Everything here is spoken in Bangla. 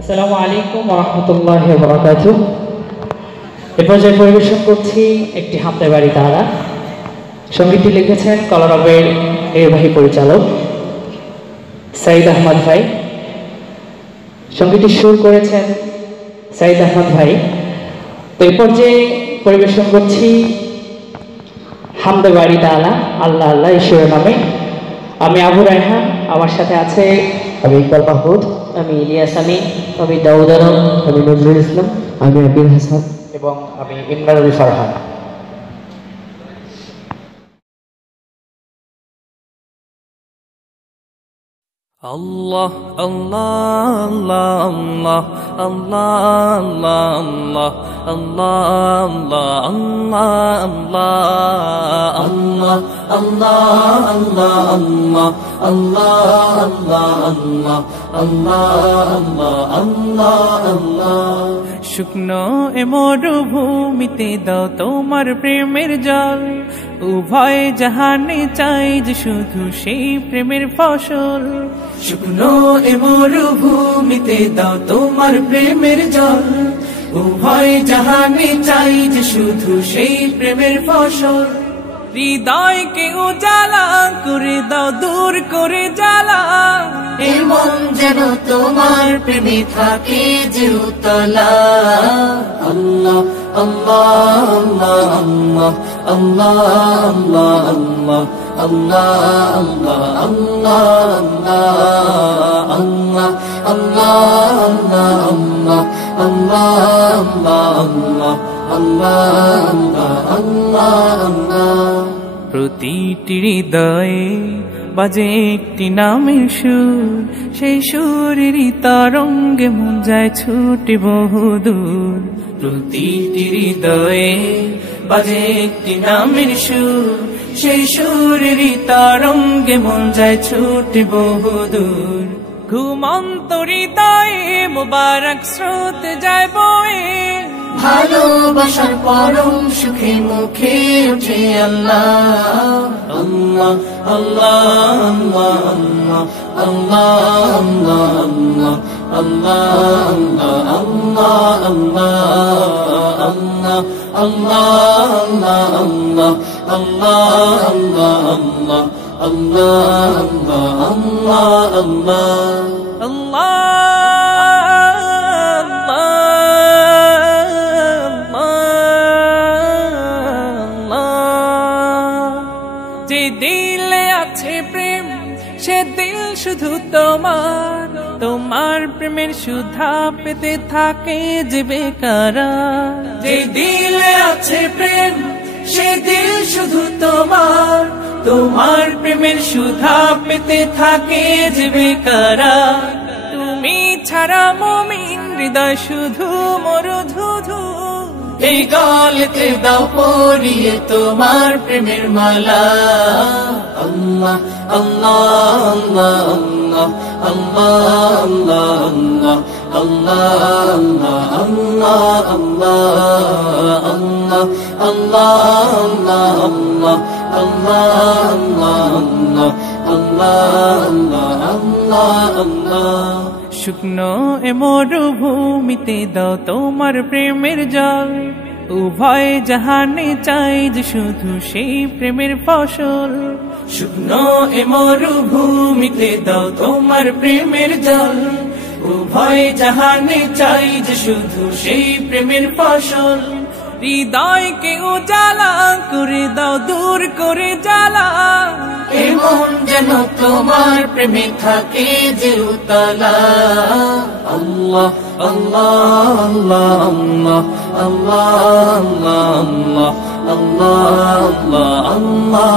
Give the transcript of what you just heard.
আসসালামু আলাইকুম ওয়া রাহমাতুল্লাহি ওয়া বারাকাতুহু। এ পর্যায়ে পরিবেশন করছি একটি হামদে বাড়ি তারা। সঙ্গীতটি লিখেছেন কলরবের নির্বাহী পরিচালক সাইদ আহমদ ভাই। সঙ্গীতটি সুর করেছেন সাইদ আহমদ ভাই। তো এ পর্যায়ে পরিবেশন করছি হামদে বাড়ি তালা, আল্লাহ আল্লাহ ঈশ্বরের নামে। আমি আবু রায়হান, আমার সাথে আছে আমি ইকবাল মাহমুদ, আমি ইলিয়াস আমিন, আমি দাউদ আলম, আমি নজরুল ইসলাম, আমি আবির হাসান এবং আমি Imranul Farhan. Allah Allah Allah Allah Allah Allah Allah Allah Allah Allah Allah শুকনো এ মরুভূমিতে দাও তোমার প্রেমের জল, উভয় জাহানে চাই যে শুধু সেই প্রেমের ফসল। শুকনো এ মরুভূমিতে দাও তোমার প্রেমের জল, উভয় জাহানে চাই যে শুধু সেই প্রেমের ফসল। হৃদয়কে উজালা করে দাও, দূর করে জ্বালা, এমন যেন তোমার প্রেমে থাকে যে উতলা। আল্লাহ আল্লাহ আল্লাহ আল্লাহ আল্লাহ আল্লাহ আল্লাহ আল্লাহ আল্লাহ আল্লাহ আল্লাহ। প্রতিটি হৃদয়ে বাজে একটি নামের সুর, সেই সুরেরই তরঙ্গে মন যায় ছুটে বহুদূর। প্রতিটি হৃদয়ে বাজে একটি নামের সুর, সেই সুরেরই তরঙ্গে মন যায় ছুটে বহুদূর। ঘুমন্ত হৃদয়ে মোবারক স্রোত যায় বয়ে, ভালোবাসার পরম সুখে মুখে উঠে আল্লাহ আল্লাহ আল্লাহ আল্লাহ আল্লাহ আল্লাহ আল্লাহ যে দিলে আছে প্রেম সে দিল শুধু তোমার, তোমার প্রেমের সুধা পেতে থাকে যে বেকারার। যে দিলে আছে প্রেম সে দিল শুধু তোমার, তোমার প্রেমের সুধা পেতে থাকে যে বেকারার। তুমি ছাড়া মুমিন হৃদয় শুধু মরুধুধু, এই গলেতে দাও পরিয়ে তোমার প্রেমের মালা। আল্লাহ আল্লাহ আল্লাহ আল্লাহ আল্লাহ। শুকনো এ মরুভূমিতে দাও তোমার প্রেমের জল, উভয় জাহানে চাই যে শুধু সেই প্রেমের ফসল। শুকনো এ মরুভূমিতে দাও তোমার প্রেমের জল, উভয় জাহানে চাই যে শুধু সেই প্রেমের ফসল। হৃদয়কে উজালা করে দাও, দূর করে জ্বালা, এমন যেন তোমার প্রেমে থাকে যে উতলা। আল্লাহ আল্লাহ আল্লাহ আল্লাহ আল্লাহ আল্লাহ আল্লাহ আল্লাহ